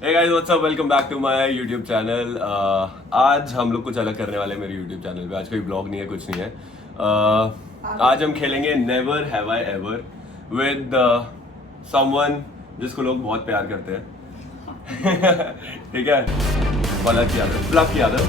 Hey guys, what's up? Welcome back to my YouTube channel. आज हम लोग कुछ अलग करने वाले हैं मेरे YouTube चैनल पे. आज कोई ब्लॉग नहीं है, कुछ नहीं है. आज हम खेलेंगे Never Have I Ever with someone जिसको लोग बहुत प्यार करते हैं. ठीक है, प्लक यादव.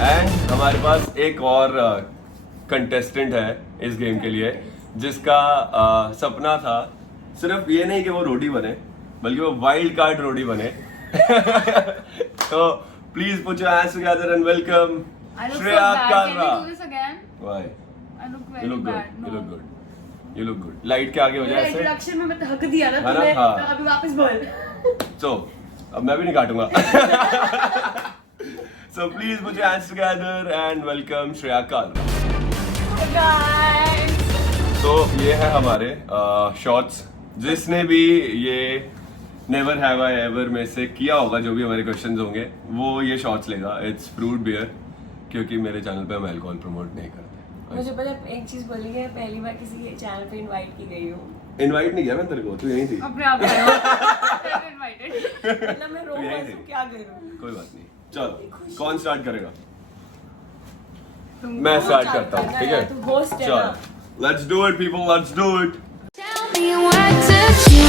एंड हमारे पास एक और कंटेस्टेंट है इस गेम के लिए जिसका सपना था सिर्फ ये नहीं कि वो रोटी बने बल्कि वो वाइल्ड कार्ड रोटी बने. So please put your hands together and welcome Shreya Kalra. Can we do this again? Why? I look You very look good. bad. You No. look good. You look good. Light के आगे हो जाए ऐसे. Introduction में मैं थक दिया ना है ना? तूने, हाँ. तो अभी वापस बोल. So अब मैं भी नहीं काटूंगा. So please put your hands together and welcome Shreya Kalra. Guys. तो ये है हमारे शॉर्ट्स. जिसने भी ये नेवर हैव आई एवर में से किया होगा जो भी हमारे क्वेश्चंस होंगे वो ये शॉर्ट्स लेगा. इट्स फ्रूट बियर क्योंकि मेरे चैनल पे हम अल्कोहल प्रमोट नहीं करते. मुझे पता एक चीज बोली है, पहली बार किसी के चैनल पे इनवाइट की गई हूँ. इनवाइट नहीं किया मैं तेरे को, तू यहीं थी. अपने आप करो. Invited. मतलब मैं रो तो यही बस थी. क्या करूँ. कोई बात नहीं. चलो कौन स्टार्ट करेगा? तुम मैं तू स्टार्ट start करता हूँ. करना ठीक यार, है, तू host है चलो ना. Let's do it people, let's do it. Tell me what to do.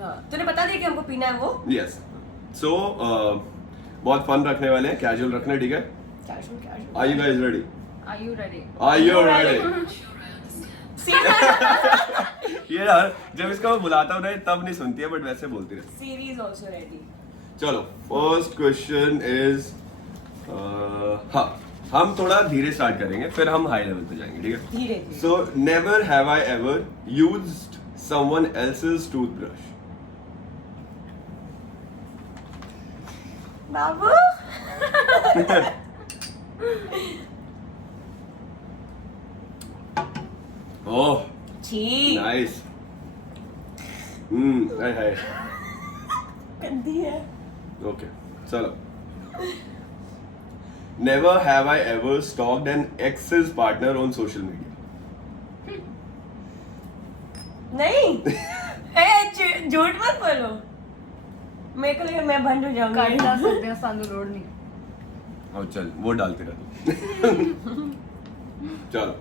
हाँ, तूने बता दिया कि हमको पीना है वो. यस. सो बहुत फन रखने वाले हैं, कैजुअल रखना. ठीक है, casual. Are you guys ready? Are you ready? Are you ready? ये यार जब इसका मैं बुलाता हूँ ना तब नहीं सुनती है बट वैसे बोलती है. Series also ready. चलो फर्स्ट क्वेश्चन इज हाँ हम थोड़ा धीरे स्टार्ट करेंगे फिर हम हाई लेवल पे जाएंगे. ठीक है. धीरे धीरे. So never have I ever used someone else's toothbrush. बाबू. ओह छी. नाइस. Hi hi. गंदी है. ओके चलो. Never have I ever stalked an ex's partner on social media. नहीं. ए झूठ मत बोलो. मेरे को लगा मैं बंद हो जाऊंगी. काटना सकते हैं सांदू रोड नहीं. अब चल वो डालते रहो. चलो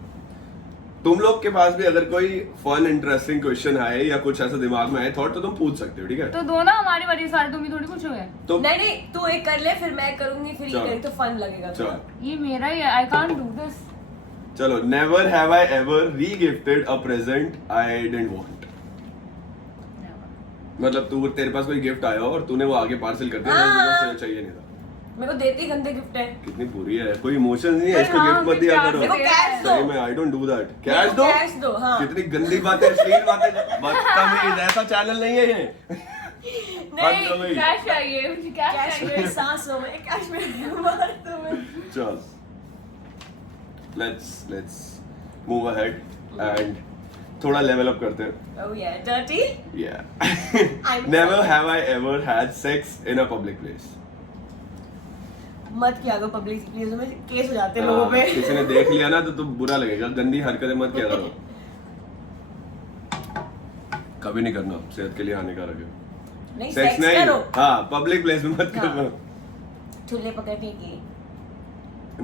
तुम लोग के पास भी अगर कोई फन इंटरेस्टिंग क्वेश्चन आए या कुछ ऐसा दिमाग में आए थॉट तो तुम पूछ सकते हो. ठीक है, तो दो ना हमारी बारी सारे तुम ही थोड़ी पूछोगे. तो नहीं तू एक कर ले फिर मैं करूंगी फिर ये चलो. करेंगे तो फन लगेगा. चलो ये मेरा ही है. I can't do this. चलो. नेवर हैव आई एवर री gifted a present I didn't want. मतलब तू तेरे पास कोई गिफ्ट आया हो और तूने वो आगे पार्सल कर दिया जो बस तुझे चाहिए नहीं था. मेरे को देती गंदे गिफ्ट है. कितनी बुरी है. कोई इमोशन नहीं है, इसको हाँ, गिफ्ट मत दिया प्यार करो. से मेरे को कैश दो. सही में I don't do that. Cash मेरे दो. को कैश दो. हाँ. कितनी गंदी बात है, अश्लील बात है. बदतमीज. ऐसा चैनल नहीं है ये. नहीं तो भाई. कैश चाहिए मुझे. कैश कैश चाहिए. मेरे सांसों में. कैश मेरे मार तुम्हें. चल लेट्स मूव अहेड एंड थोड़ा लेवल अप करते हैं. Oh yeah, dirty. Yeah. Never have I ever had sex in a public place. मत किया करो पब्लिक प्लेस में, केस हो जाते हैं लोगों पे. किसी ने देख लिया ना तो बुरा लगेगा. गंदी हरकतें मत किया करो. कभी नहीं करना, सेहत के लिए हानिकारक है. नहीं सेक्स सेक्स नहीं. करो. हाँ पब्लिक प्लेस में मत हाँ. करना. चूल्हे पकड़ने की.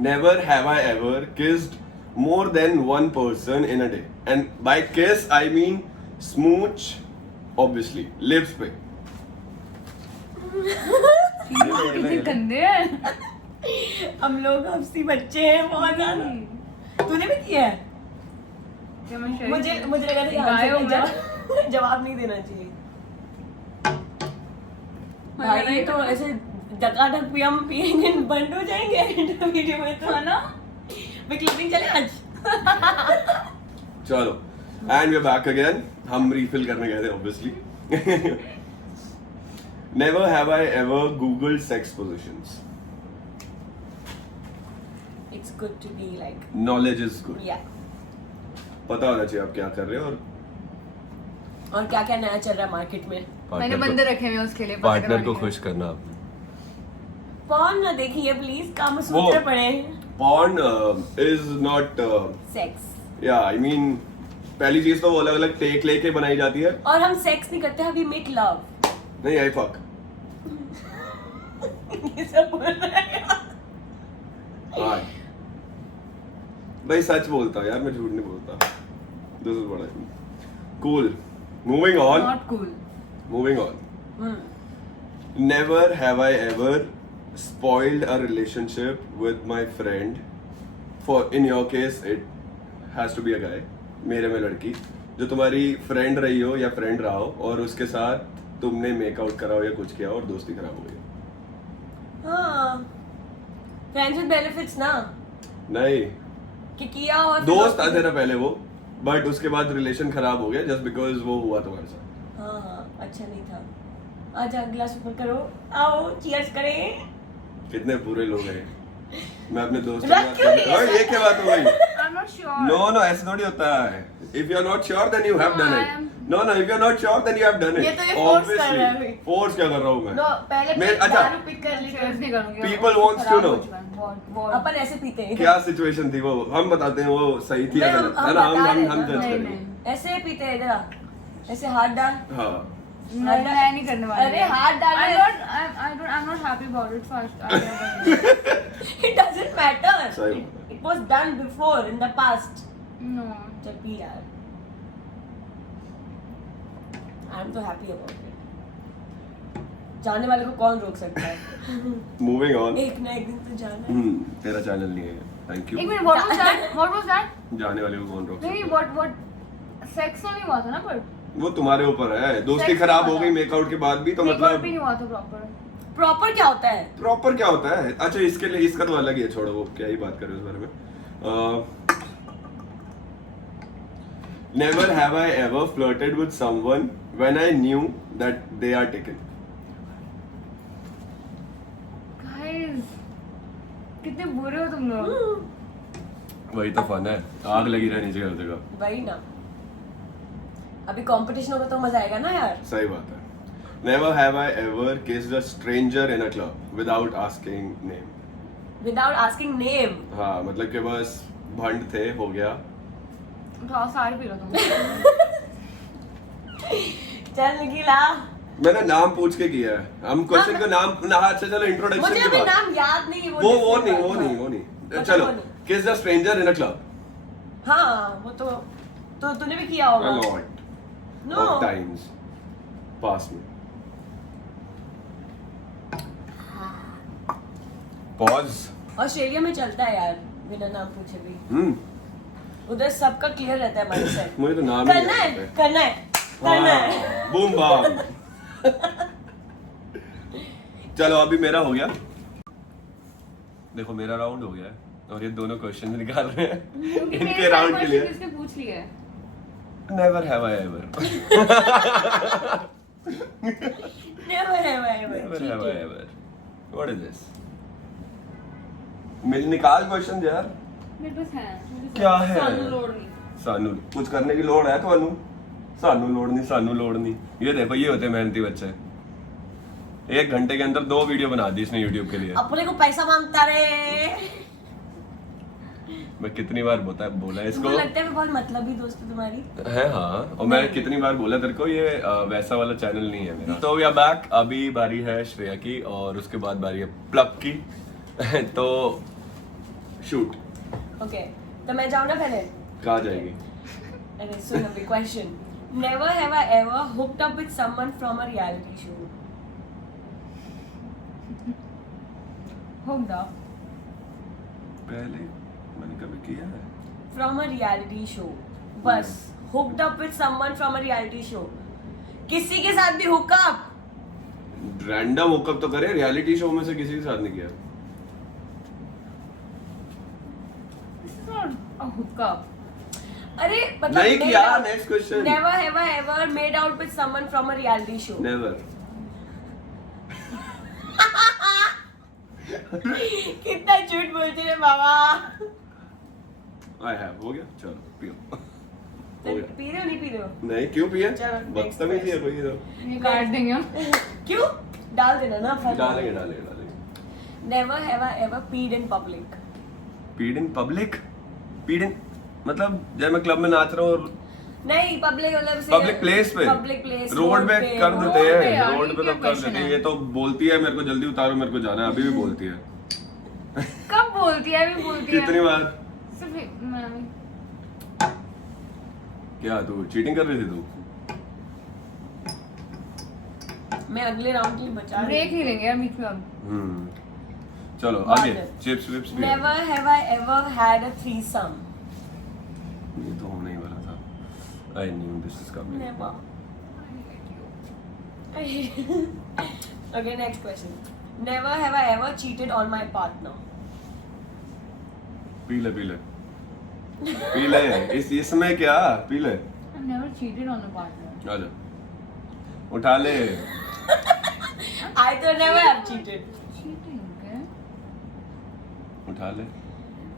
Never have I ever kissed more than one person in a day. And by kiss I mean smooch, obviously. Lips पे. कितने गंदे हैं. हम लोग हंसी बच्चे हैं बहुत ज्यादा. तूने भी किया है. क्या मैं शरीफ मुझे हूँ? मुझे लगा था गाय हूँ मैं. जवाब नहीं देना चाहिए. भाई ये तो ऐसे डकाडक भी हम पिएंगे बंद हो जाएंगे वीडियो में तो. है ना. वे क्लिपिंग चले आज. चलो. And we're back again. हम refill करने गए थे obviously. Never have I ever googled sex positions. It's good to be like Knowledge is good. yeah. पता होना चाहिए आप क्या कर रहे हो और क्या क्या नया चल रहा है मार्केट में. मैंने बंदे रखे हुए हैं उसके लिए. पार्टनर को खुश करना आपने. पॉर्न ना देखिए प्लीज, कामसूत्र पढ़े। Porn is not sex, yeah, I mean पहली चीज तो वो अलग अलग टेक लेके बनाई जाती है। और हम सेक्स नहीं करते, वी मेक लव। नहीं, आई फक। ये सब बोल रहा है। हाँ भाई, सच बोलता हूँ यार, मैं झूठ नहीं बोलता। This is what I cool. Moving on, Not cool. Moving on. Never have I ever spoiled a relationship with my friend. For in your case, it has to be a guy. मेरे में लड़की जो तुम्हारी friend रही हो या friend रहा हो और उसके साथ तुमने मेकआउट करा हो या कुछ किया हो और दोस्ती खराब हो गई। हाँ, फ्रेंड्स विद बेनिफिट्स ना, नहीं, कि किया और दोस्त था तेरा पहले वो, बट उसके बाद रिलेशन खराब हो गया जस्ट बिकॉज वो हुआ तुम्हारे साथ। हाँ हाँ, अच्छा नहीं था। आज अगला सुपर करो, आओ चीयर्स करें। कितने बुरे लोग हैं। मैं अपने दोस्त के रख साथ क्यों नहीं ओए, ये क्या बात हो गई? I'm not sure. नो ऐसा थोड़ी होता है। If you are not sure, then you have No, done I it. am- No, if you are not sure, then you have done it. ये तो ये force कर Obviously. रहा है अभी। Force क्या कर रहा हूँ मैं? नो, पहले मैं- अच्छा। दारू पी कर ली। Cheers नहीं करूंगी। People wants to खराब know. हो चुका है, बहुत। अपन ऐसे पीते हैं। क्या सिचुएशन थी वो? हम बताते हैं वो सही थी या नहीं, गलत, हम है ना? बता रहे हम हैं। जज नहीं, करेंगे। नहीं। ऐसे पीते हैं, इधर आ। ऐसे हाथ डाल। हाँ, मैं नहीं करने वाली। अरे हाथ डाल। I'm not happy about it. So I don't It doesn't matter. सही It, बात है। it was done before in the past. No. चल पी यार। I'm so happy about it. जाने वाले को कौन रोक सकता है? Moving on. एक ना एक दिन तो जाना है। तेरा चैनल नहीं है। थैंक एक you. Minute, what was that? What was that? जाने वाले को कौन रोक नहीं, सकता what sex तो नहीं हुआ था ना, पर है? वो तुम्हारे ऊपर है। दोस्ती Sex खराब नहीं हो हुआ गई था। मेकआउट के बाद भी तो मेकआउट मतलब भी नहीं हुआ था प्रॉपर। प्रॉपर क्या होता है? प्रॉपर क्या होता है? अच्छा, इसके लिए इसका तो अलग ही है, छोड़ो, वो क्या ही बात करें उस बारे में। Never have I ever flirted with someone when I knew that they are taken. Guys, कितने बुरे हो तुम लोग। वही तो फन है, आग लगी रहनी चाहिए हर जगह। वही ना, अभी कंपटीशन होगा तो मजा आएगा ना यार। सही बात है। Never have I ever kissed a stranger in a club without asking name. Without asking name. हाँ, मतलब कि बस भंड थे, हो गया। उठाओ, सारे पी लो तुम। चल निकिला, मैंने नाम पूछ के किया है। हम क्वेश्चन का नाम ना, अच्छा चलो इंट्रोडक्शन मुझे के अभी बाद। नाम याद नहीं। वो different नहीं, बात वो है। नहीं, वो नहीं। मतलब चलो, वो नहीं। kiss a stranger in a club. हाँ, वो तो तूने भी किया A होगा। lot No. of times past में। Pause. ऑस्ट्रेलिया में चलता है यार, बिना नाम पूछे भी। उधर सबका क्लियर रहता है माइंडसेट। मुझे तो नाम ही करना नहीं है, आता है। करना है, करना है। Boom bam. चलो, अभी मेरा हो गया। देखो, मेरा राउंड हो गया है और ये दोनों क्वेश्चन निकाल रहे हैं क्योंकि इनके मेरे राउंड के लिए। किसने पूछ लिया है? Never have I ever. Never have I ever Never have I cheated. ever. What is this? मिल निकाल क्वेश्चन यार। मेरे पास है। क्या है? सानू लोड नहीं। सानू कुछ करने की लोड़ है ਤੁਹਾਨੂੰ? सानू लोड नहीं, सानू लोड नहीं। ये देखो, ये होते हैं मेहनती बच्चे। 1 घंटे के अंदर 2 वीडियो बना दी इसने YouTube के लिए। अपने को पैसा मांगता रे। मैं कितनी बार बोला इसको? मुझे लगता है मैं बहुत मतलबी दोस्त हूँ तुम्हारी। है हाँ, और मैं कितनी बार बोला तेरे को, ये वैसा वाला चैनल नहीं है मेरा। तो वी आर बैक। अभी बारी है श्रेया की और उसके बाद बारी है प्लग की। तो शूट। ओके, तो मैं जाऊँ ना पहले। कहाँ जाएगी? अरे सुन अभी question. Never have I ever hooked up with someone from a reality show. Hooked up. पहले मैंने कभी किया है? From a reality show. बस hooked up with someone from a reality show. किसी के साथ भी hook up. रैंडम हुकअप तो करे, रियलिटी शो में से किसी के साथ नहीं किया। This is not a hookup. अरे मतलब नहीं made किया। out- next question. Never have I ever made out with someone from a reality show. Never. कितना झूठ बोलते हैं बाबा। I have. हो गया, चलो पियो। हो गया। पी रहे हो नहीं पी रहे हो? नहीं, क्यों पिए? चलो, next बदतमीजी है कोई तो। ये काट देंगे हम। क्यों? डाल देना ना फल। डालेंगे। Never have I ever peed in public. पीड इन पब्लिक? पीड इन मतलब जब मैं क्लब में नाच रहा हूँ और नहीं पब्लिक मतलब से पब्लिक प्लेस पे, पब्लिक प्लेस रोड पे कर रोड देते पे हैं, यार, रोड ये पे क्या तो कर question देते हैं। है? ये तो बोलती है मेरे को जल्दी उतारो, मेरे को जाना है, अभी भी बोलती है। कब बोलती है? अभी बोलती है। कितनी बार? सिर्फ मैं भी। क्या तू चीटिंग कर रही थी तू? मैं अगले राउंड के लिए बचा रही ब्रेक ही लेंगे यार बीच में अब। चलो बात आगे, है। चिप्स विप्स भी है। Never have I ever had a threesome. ये तो होने ही वाला था। I knew this is coming. Never. Okay, next question. Never have I ever cheated on my partner. P ले पी ले पी ले, इसमें क्या? पी ले, I've never cheated on a partner. आजा, उठा ले। I तो never have cheated. Cheating, okay? उठा ले।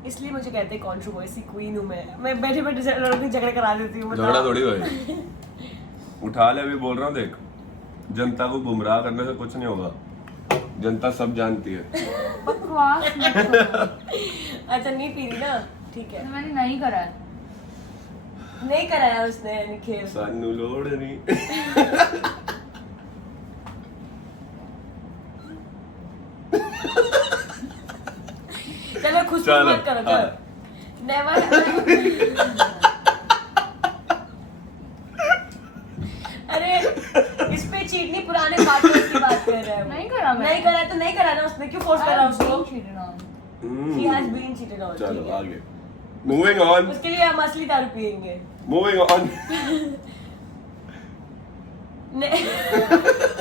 इसलिए मुझे कहते हैं कंट्रोवर्सी क्वीन हूँ मैं बैठे बैठे झगड़े करा देती हूँ झगड़ा थोड़ी भाई, उठा ले। अभी बोल रहा हूँ देख, जनता को गुमराह करने से कुछ नहीं होगा, जनता सब जानती है। बकवास मत करो। अच्छा नहीं पी रही ना, ठीक है। मैंने नहीं करा है। नहीं कराया उसने निखिल। सानू लोड़ नहीं। चलो खुश चलो, मत करो हाँ। नेवर अरे इस पे चीट नहीं, पुराने पार्टनर्स की बात कर रहे हैं। नहीं करा मैं। नहीं करा तो नहीं करा ना उसने, क्यों फोर्स कर रहा है उसको? cheated on. He has been cheated on. चलो ठीक है। आगे, मूविंग ऑन, उसके लिए हम असली दारू पियेंगे। Moving on. ने-